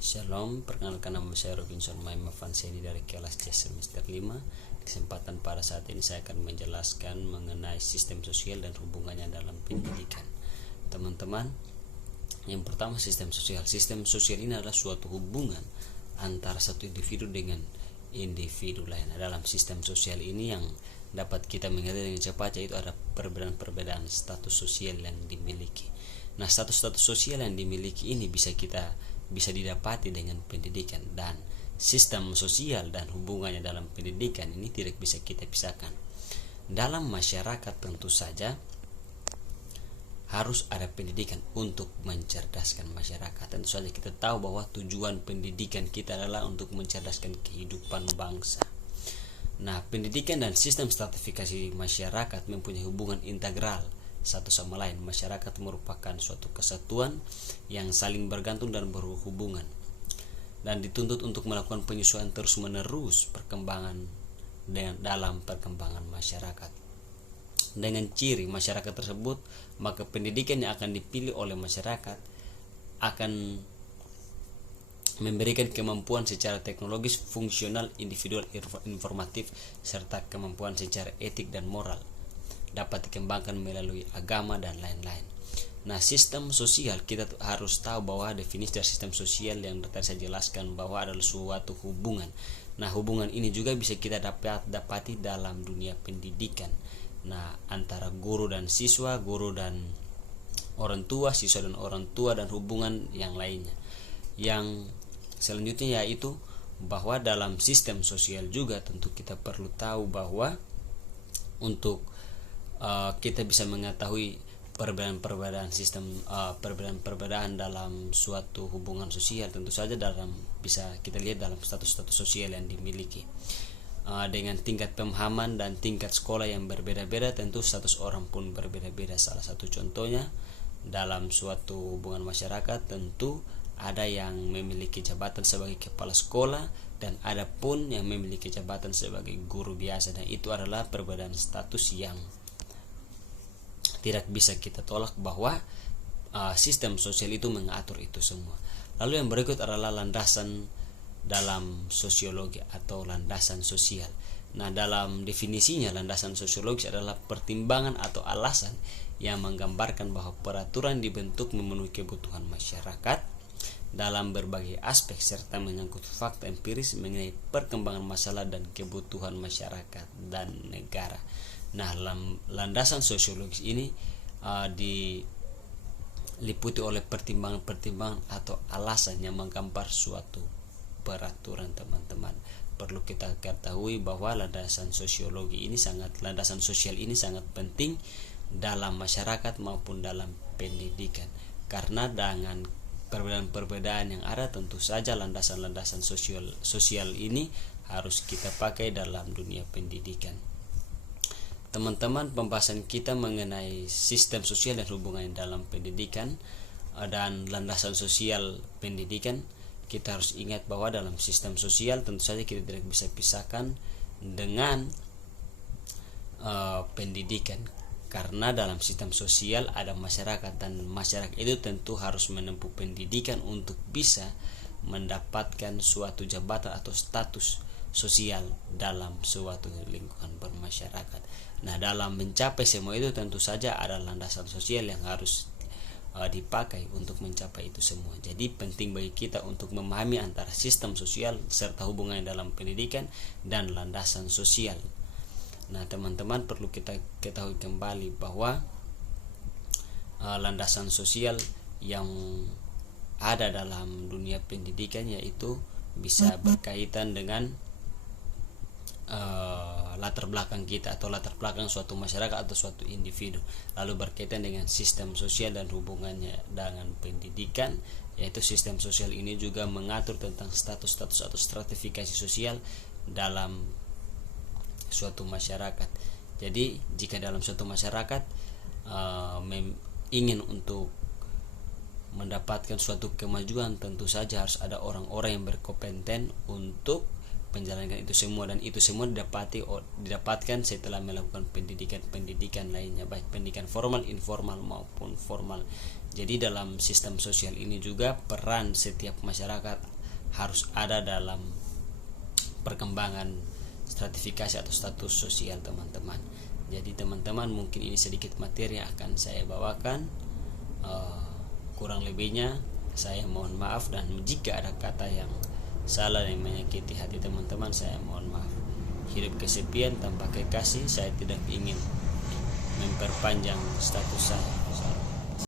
Shalom, perkenalkan nama saya Robinson Maima Vanseni dari kelas C semester 5. Kesempatan pada saat ini saya akan menjelaskan mengenai sistem sosial dan hubungannya dalam pendidikan. Teman-teman, yang pertama sistem sosial. Sistem sosial ini adalah suatu hubungan antara satu individu dengan individu lain. Dalam sistem sosial ini yang dapat kita mengerti dengan cepat yaitu ada perbedaan-perbedaan status sosial yang dimiliki. Nah, status-status sosial yang dimiliki ini bisa didapati dengan pendidikan, dan sistem sosial dan hubungannya dalam pendidikan ini tidak bisa kita pisahkan. Dalam masyarakat tentu saja harus ada pendidikan untuk mencerdaskan masyarakat. Tentu saja kita tahu bahwa tujuan pendidikan kita adalah untuk mencerdaskan kehidupan bangsa. Nah, pendidikan dan sistem stratifikasi masyarakat mempunyai hubungan integral satu sama lain. Masyarakat merupakan suatu kesatuan yang saling bergantung dan berhubungan, dan dituntut untuk melakukan penyesuaian terus-menerus perkembangan dalam perkembangan masyarakat. Dengan ciri masyarakat tersebut, maka pendidikan yang akan dipilih oleh masyarakat akan memberikan kemampuan secara teknologis, fungsional, individual, informatif, serta kemampuan secara etik dan moral dapat dikembangkan melalui agama dan lain-lain. Nah, sistem sosial, kita harus tahu bahwa definisi dari sistem sosial yang tadi saya jelaskan bahwa adalah suatu hubungan. Nah, hubungan ini juga bisa kita dapati dalam dunia pendidikan. Nah, antara guru dan siswa, guru dan orang tua, siswa dan orang tua, dan hubungan yang lainnya. Yang selanjutnya yaitu bahwa dalam sistem sosial juga tentu kita perlu tahu bahwa untuk kita bisa mengetahui perbedaan dalam suatu hubungan sosial. Tentu saja bisa kita lihat dalam status-status sosial yang dimiliki. Dengan tingkat pemahaman dan tingkat sekolah yang berbeda-beda, tentu status orang pun berbeda-beda. Salah satu contohnya dalam suatu hubungan masyarakat, tentu ada yang memiliki jabatan sebagai kepala sekolah dan ada pun yang memiliki jabatan sebagai guru biasa, dan itu adalah perbedaan status yang tidak bisa kita tolak bahwa sistem sosial itu mengatur itu semua. Lalu yang berikut adalah landasan dalam sosiologi atau landasan sosial. Nah, dalam definisinya, landasan sosiologis adalah pertimbangan atau alasan yang menggambarkan bahwa peraturan dibentuk memenuhi kebutuhan masyarakat dalam berbagai aspek serta menyangkut fakta empiris mengenai perkembangan masalah dan kebutuhan masyarakat dan negara. Nah, landasan sosiologis ini diliputi oleh pertimbangan-pertimbangan atau alasan yang menggambar suatu peraturan. Teman-teman, perlu kita ketahui bahwa landasan sosial ini sangat penting dalam masyarakat maupun dalam pendidikan, karena dengan perbedaan-perbedaan yang ada, tentu saja landasan-landasan sosial ini harus kita pakai dalam dunia pendidikan. Teman-teman, pembahasan kita mengenai sistem sosial dan hubungan dalam pendidikan dan landasan sosial pendidikan, kita harus ingat bahwa dalam sistem sosial tentu saja kita tidak bisa pisahkan dengan pendidikan, karena dalam sistem sosial ada masyarakat, dan masyarakat itu tentu harus menempuh pendidikan untuk bisa mendapatkan suatu jabatan atau status sosial dalam suatu lingkungan bermasyarakat. Nah, dalam mencapai semua itu tentu saja ada landasan sosial yang harus dipakai untuk mencapai itu semua. Jadi penting bagi kita untuk memahami antara sistem sosial serta hubungannya dalam pendidikan dan landasan sosial. Nah, teman-teman, perlu kita ketahui kembali bahwa landasan sosial yang ada dalam dunia pendidikan yaitu bisa berkaitan dengan latar belakang kita atau latar belakang suatu masyarakat atau suatu individu, lalu berkaitan dengan sistem sosial dan hubungannya dengan pendidikan, yaitu sistem sosial ini juga mengatur tentang status-status atau stratifikasi sosial dalam suatu masyarakat. Jadi jika dalam suatu masyarakat ingin untuk mendapatkan suatu kemajuan, tentu saja harus ada orang-orang yang berkompeten untuk menjalankan itu semua, dan itu semua didapatkan setelah melakukan pendidikan lainnya, baik pendidikan formal, informal maupun formal. Jadi dalam sistem sosial ini juga peran setiap masyarakat harus ada dalam perkembangan stratifikasi atau status sosial teman-teman. Jadi teman-teman, mungkin ini sedikit materi yang akan saya bawakan. Kurang lebihnya saya mohon maaf, dan jika ada kata yang salah yang menyakiti hati teman-teman, saya mohon maaf. Hidup kesepian tanpa kekasih, saya tidak ingin memperpanjang status saya.